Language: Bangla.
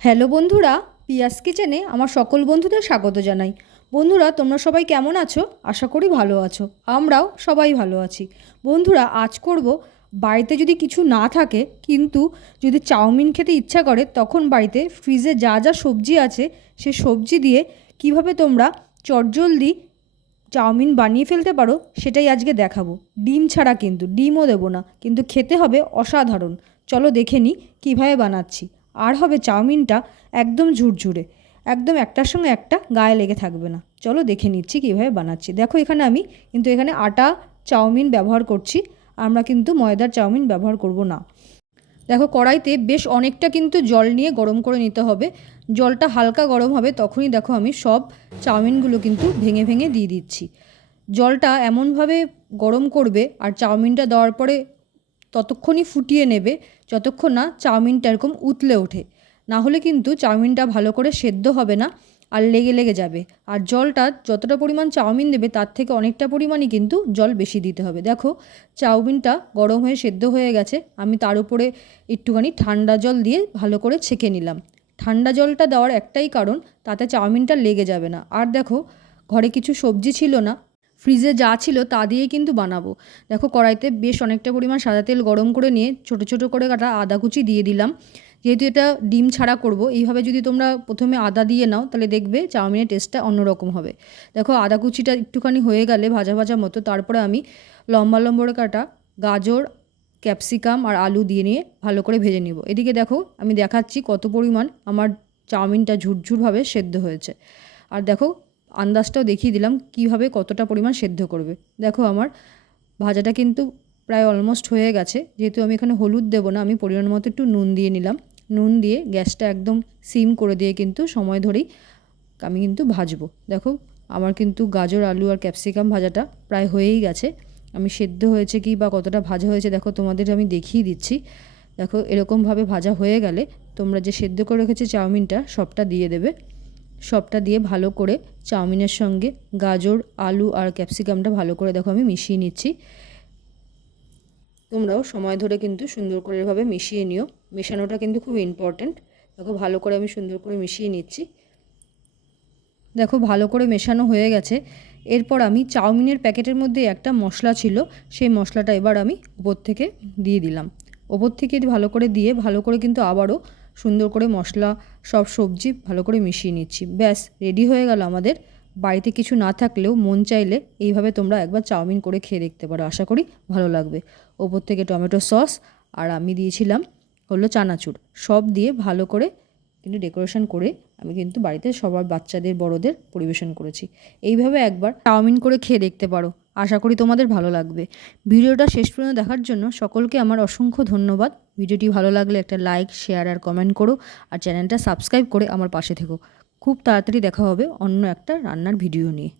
হ্যালো বন্ধুরা, পিয়াস কিচেনে আমার সকল বন্ধুদের স্বাগত জানাই। বন্ধুরা, তোমরা সবাই কেমন আছো? আশা করি ভালো আছো। আমরাও সবাই ভালো আছি। বন্ধুরা, আজ করব বাড়িতে যদি কিছু না থাকে কিন্তু যদি চাউমিন খেতে ইচ্ছা করে, তখন বাড়িতে ফ্রিজে যা যা সবজি আছে সে সবজি দিয়ে কিভাবে তোমরা চটজলদি চাউমিন বানিয়ে ফেলতে পারো সেটাই আজকে দেখাবো। ডিম ছাড়া, কিন্তু ডিমও দেবো না, কিন্তু খেতে হবে অসাধারণ। চলো দেখে নিই কীভাবে বানাচ্ছি। আর হবে চাউমিনটা একদম ঝুরঝুরে, একদম একটার সঙ্গে একটা গায়ে লেগে থাকবে না। চলো দেখে নিচ্ছি কীভাবে বানাচ্ছি। দেখো এখানে আমি কিন্তু এখানে আটা চাউমিন ব্যবহার করছি, আমরা কিন্তু ময়দার চাউমিন ব্যবহার করব না। দেখো কড়াইতে বেশ অনেকটা কিন্তু জল নিয়ে গরম করে নিতে হবে। জলটা হালকা গরম হবে তখনই দেখো আমি সব চাউমিনগুলো কিন্তু ভেঙে ভেঙে দিয়ে দিচ্ছি। জলটা এমনভাবে গরম করবে আর চাউমিনটা দেওয়ার পরে ততক্ষণই ফুটিয়ে নেবে যতক্ষণ না চাউমিনটা এরকম উতলে ওঠে। না হলে কিন্তু চাউমিনটা ভালো করে সেদ্ধ হবে না আর লেগে লেগে যাবে। আর জলটা যতটা পরিমাণ চাউমিন দেবে তার থেকে অনেকটা পরিমাণই কিন্তু জল বেশি দিতে হবে। দেখো চাউমিনটা গরম হয়ে সেদ্ধ হয়ে গেছে, আমি তার উপরে একটুখানি ঠান্ডা জল দিয়ে ভালো করে ছেঁকে নিলাম। ঠান্ডা জলটা দেওয়ার একটাই কারণ, তাতে চাউমিনটা লেগে যাবে না। আর দেখো ঘরে কিছু সবজি ছিল না, ফ্রিজে যা ছিল তা দিয়েই কিন্তু বানাবো। দেখো কড়াইতে বেশ অনেকটা পরিমাণ সাদা তেল গরম করে নিয়ে ছোটো ছোটো করে কাটা আদা কুচি দিয়ে দিলাম। যেহেতু এটা ডিম ছাড়া করব, এইভাবে যদি তোমরা প্রথমে আদা দিয়ে নাও তাহলে দেখবে চাউমিনের টেস্টটা অন্যরকম হবে। দেখো আদা কুচিটা একটুখানি হয়ে গেলে ভাজা ভাজা মতো, তারপরে আমি লম্বা লম্বা করে কাটা গাজর, ক্যাপসিকাম আর আলু দিয়ে নিয়ে ভালো করে ভেজে নিব। এদিকে দেখো আমি দেখাচ্ছি কত পরিমাণ আমার চাউমিনটা ঝুরঝুরভাবে সেদ্ধ হয়েছে। আর দেখো আন্দাজটাও দেখিয়ে দিলাম কীভাবে কতটা পরিমাণ সেদ্ধ করবে। দেখো আমার ভাজাটা কিন্তু প্রায় অলমোস্ট হয়ে গেছে। যেহেতু আমি এখানে হলুদ দেবো না, আমি পরিমাণ মতো একটু নুন দিয়ে নিলাম। নুন দিয়ে গ্যাসটা একদম সিম করে দিয়ে কিন্তু সময় ধরেই আমি কিন্তু ভাজবো। দেখো আমার কিন্তু গাজর, আলু আর ক্যাপসিকাম ভাজাটা প্রায় হয়েই গেছে। আমি সেদ্ধ হয়েছে কি বা কতটা ভাজা হয়েছে দেখো তোমাদের আমি দেখিয়ে দিচ্ছি। দেখো এরকমভাবে ভাজা হয়ে গেলে তোমরা যে সেদ্ধ করে রেখেছে চাউমিনটা সবটা দিয়ে দেবে। সবটা দিয়ে ভালো করে চাউমিনের সঙ্গে গাজর, আলু আর ক্যাপসিকামটা ভালো করে দেখো আমি মিশিয়ে নিচ্ছি। তোমরাও সময় ধরে কিন্তু সুন্দর করে এভাবে মিশিয়ে নিও। মেশানোটা কিন্তু খুব ইম্পর্ট্যান্ট। দেখো ভালো করে আমি সুন্দর করে মিশিয়ে নিচ্ছি। দেখো ভালো করে মেশানো হয়ে গেছে। এরপর আমি চাউমিনের প্যাকেটের মধ্যে একটা মশলা ছিল, সেই মশলাটা এবার আমি ওপর থেকে দিয়ে দিলাম। ওপর থেকে ভালো করে দিয়ে ভালো করে কিন্তু আবারও সুন্দর করে মশলা সব সবজি ভালো করে মিশিয়ে নিচ্ছি। ব্যাস রেডি হয়ে গেল আমাদের। বাড়িতে কিছু না থাকলেও মন চাইলে এইভাবে তোমরা একবার চাউমিন করে খেয়ে দেখতে পারো, আশা করি ভালো লাগবে। ওপর থেকে টমেটো সস আর আমি দিয়েছিলাম হলো চানাচুর, সব দিয়ে ভালো করে কিন্তু ডেকোরেশন করে আমি কিন্তু বাড়িতে সবার বাচ্চাদের বড়দের পরিবেশন করেছি। এইভাবে একবার চাউমিন করে খেয়ে দেখতে পারো, আশা করি তোমাদের ভালো লাগবে। ভিডিওটা শেষ পর্যন্ত দেখার জন্য সকলকে আমার অসংখ্য ধন্যবাদ। ভিডিওটি ভালো লাগলে একটা লাইক, শেয়ার আর কমেন্ট করো, আর চ্যানেলটা সাবস্ক্রাইব করে আমার পাশে থেকো। খুব তাড়াতাড়ি দেখা হবে অন্য একটা রান্নার ভিডিও নিয়ে।